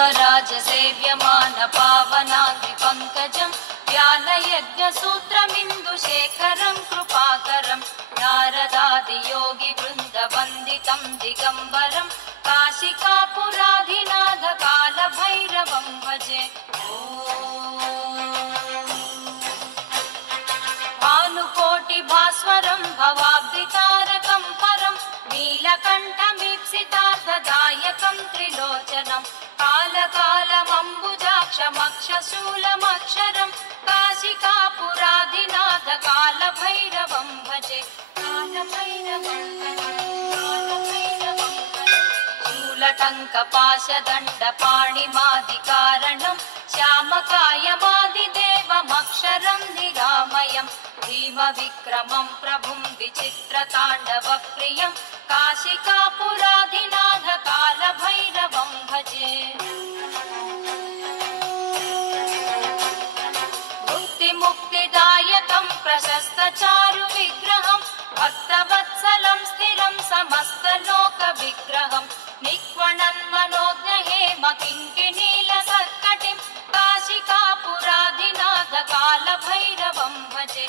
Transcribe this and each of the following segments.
देवराज सेव्यमान पावनाग्नि पंकजं व्यालयज्ञसूत्रमिन्दुशेखरं कृपाकरं नारदादि योगी वृन्द वन्दितं दिगंबरं काशिकापुराधिनाथ कालभैरवं भजे। भानुकोटिभास्वरं भवाब्धितारकं परं नीलकण्ठमीप्सितार्थदायकं त्रिलोचनं कालकालमम्बुजाक्षमक्षशूलमक्षरं काशिकापुराधिनाथ कालभैरवं भजे। कालभैरवं शूलटङ्कपाशदण्डपाणिमादिकारणं श्यामकायमादिदेवमक्षरं निरामयं भीमविक्रमं प्रभुं विचित्रताण्डवप्रियं काशिकापुराधिनाथ कालभैरवं भजे। मुक्तिदायकं प्रशस्तचारुविग्रहं भक्तवत्सलं स्थिरं समस्तलोकविग्रहं निक्वणन्मनोज्ञहेमकिङ्किणीलसत्कटिं काशिकापुराधिनाथ कालभैरवं भजे।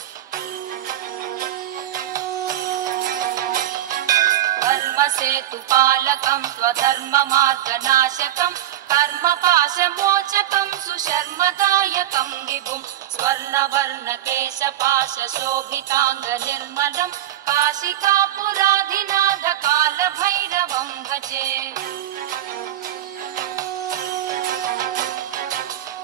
धर्मसेतुपालकं स्वधर्ममार्गनाशकं कर्मपाशमोचकं सुशर्मदायकं विभुं स्वर्णवर्णकेशपाशशोभिताङ्गनिर्मलं काशिकापुराधिनाथ कालभैरवं भजे।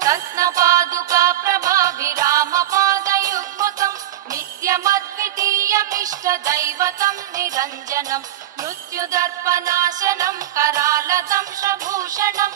रत्नपादुकाप्रभाभिरामपादयुग्मकं नित्यमद्वितीयमिष्टदैवतं निरञ्जनं मृत्युदर्पनाशनं करालदंशभूषणं